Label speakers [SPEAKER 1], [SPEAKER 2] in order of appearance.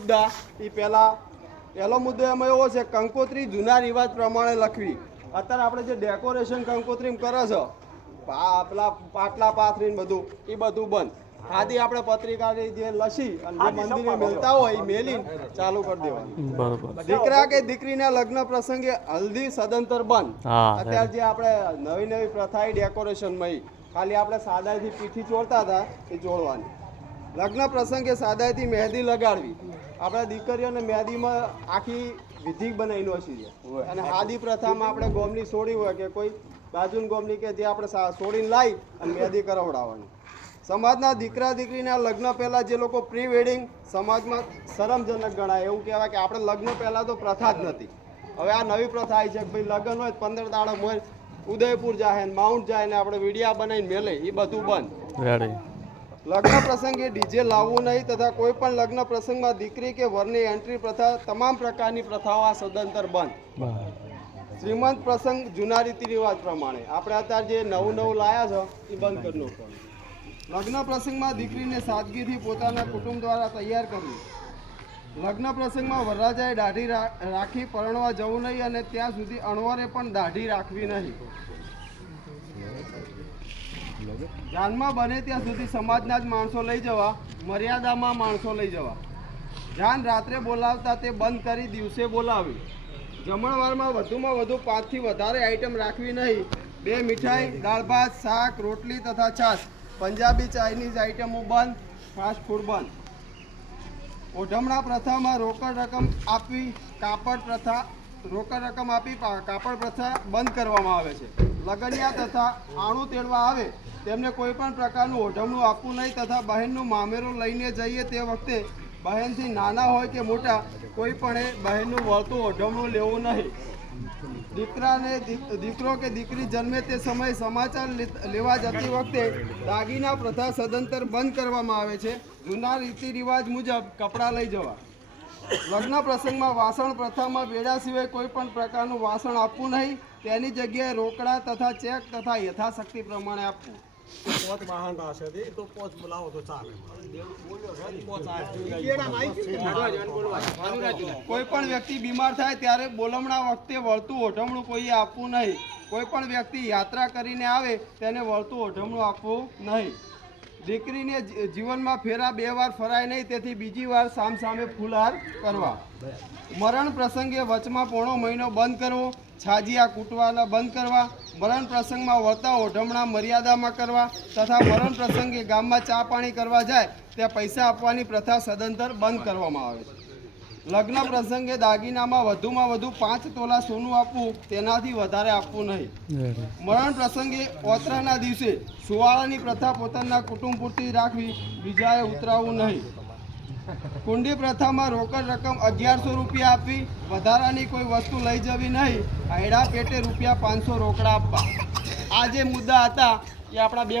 [SPEAKER 1] મુદ્દા એ પહેલા પહેલો મુદ્દો એમાં એવો છે કંકોત્રી જૂના રિવાજ પ્રમાણે લખવી. અત્યારે આપણે જે ડેકોરેશન કંકોત્રી કરે છે પેલા પાટલા પાથરીને બધું એ બધું બંધ. ખાલી આપણે પત્રિકાની જે લસી અને જે મંદિરે મેલતા હોય એ મેલીને ચાલુ કરી દેવાની. દીકરા કે દીકરીના લગ્ન પ્રસંગે હલ્દી સદંતર બંધ. અત્યારે જે આપણે નવી નવી પ્રથા ડેકોરેશનમાં ઈ. ખાલી આપણે સાદાથી પીઠી ચોળતા હતા એ ચોળવાની. લગ્ન પ્રસંગે સાદાઈથી મહેંદી લગાડવી. આપણા દીકરીઓને મહેંદીમાં આખી વિધિ બનાવીને હસી છે અને આદિ પ્રથામાં આપણે ગોમની સોડી હોય કે કોઈ બાજુની ગોમની કે જે આપણે સોડીને લાવી અને મહેંદી કરાવડાવવાની. સમાજના દીકરા દીકરીના લગ્ન પહેલાં જે લોકો પ્રી વેડિંગ સમાજમાં શરમજનક ગણાય. એવું કહેવાય કે આપણે લગ્ન પહેલાં તો પ્રથા જ નથી. હવે આ નવી પ્રથા આવી છે કે ભાઈ લગ્ન હોય પંદર દાડો હોય ઉદયપુર જાય ને માઉન્ટ જાય ને આપણે વિડીયા બનાવીને મેલે એ બધું બંધ. લગ્ન પ્રસંગે ડીજે લાવવું નહીં તથા કોઈ પણ લગ્ન પ્રસંગમાં દીકરી કે વરની એન્ટ્રી પ્રથા તમામ પ્રકારની પ્રથાઓ આ સદંતર બંધ. શ્રીમંત પ્રસંગ જૂના રીતિ રિવાજ પ્રમાણે. આપણે અત્યારે જે નવું નવું લાયા છો એ બંધ કરી નાખવાનું લગ્ન પ્રસંગમાં દીકરીને સાદગીથી પોતાના કુટુંબ દ્વારા તૈયાર કરવી. લગ્ન પ્રસંગમાં વરરાજાએ દાઢી રાખી પરણવા જવું નહીં અને ત્યાં સુધી અણવરે પણ દાઢી રાખવી નહીં. જાનમાં બને ત્યાં સુધી સમાજના જ માણસો લઈ જવા, મર્યાદામાં માણસો લઈ જવા. જાન રાત્રે બોલાવતા તે બંધ કરી દિવસે બોલાવી. જમણવારમાં વધુમાં વધુ પાંચથી વધારે આઈટમ રાખવી નહીં. બે મીઠાઈ, દાળ ભાત, શાક, રોટલી તથા છાશ. પંજાબી, ચાઇનીઝ આઈટમો બંધ ફાસ્ટ ફૂડ બંધ. ઓઢમણા પ્રથામાં રોકડ રકમ આપવી, કાપડ પ્રથા, રોકડ રકમ આપી કાપડ પ્રથા બંધ કરવામાં આવે છે. લગનિયા તથા આણું તેડવા આવે, તેમને કોઈ પણ પ્રકારનું ઓઢમણું આપવું નહીં તથા બહેનનું મામેરો લઈને જઈએ તે વખતે બહેનથી નાના હોય કે મોટા, કોઈ પણ બહેનનું વળતું ઓઢમણું લેવું નહીં. દીકરાને દીકરો કે દીકરી જન્મે તે સમયે સમાચાર લેવા જતી વખતે દાગીના પ્રથા સદંતર બંધ કરવામાં આવે છે. જૂના રીતિ રિવાજ મુજબ કપડાં લઈ જવા. લગ્ન પ્રસંગમાં વાસણ પ્રથામાં બેડા સિવાય કોઈ પણ પ્રકારનું વાસણ આપવું નહીં. તેની જગ્યાએ રોકડા તથા ચેક તથા યથાશક્તિ પ્રમાણે આપવું.
[SPEAKER 2] પોત વાહન રાશે તો પોત બોલાવો તો ચાલે.
[SPEAKER 1] કોઈ પણ વ્યક્તિ બીમાર થાય ત્યારે બોલમણા વખતે વળતું ઓઢમણું કોઈએ આપવું નહીં. કોઈ પણ વ્યક્તિ યાત્રા કરીને આવે તેને વળતું ઓઢમણું આપવું નહીં. દીકરીને જીવનમાં ફેરા બે વાર ફરાય નહીં તેથી બીજી વાર સામસામે ફૂલહાર કરવા. મરણ પ્રસંગે વચમાં પોણો મહિનો બંધ કરવો છાજિયા કૂટવાના બંધ કરવા મરણ પ્રસંગમાં વળતા ઓઢમણા મર્યાદામાં કરવા તથા મરણ પ્રસંગે ગામમાં ચા પાણી કરવા જાય ત્યાં પૈસા આપવાની પ્રથા સદંતર બંધ કરવામાં આવે છે. લગ્ન પ્રસંગે દાગીનામાં વધુમાં વધુ પાંચ તોલા સોનું આપવું તેનાથી વધારે આપવું નહીં. મરણ પ્રસંગે ઓતરાના દિવસે સુવાળાની પ્રથા પોતાના કુટુંબ પૂરતી રાખવી બીજાએ ઉતરાવવું નહીં. કુંડી પ્રથામાં રોકડ રકમ અગિયારસો રૂપિયા આપવી, વધારાની કોઈ વસ્તુ લઈ જવી નહીં, આયડા પેટે રૂપિયા પાંચસો રોકડા આપવા. આ જે મુદ્દા હતા, એ આપણા બે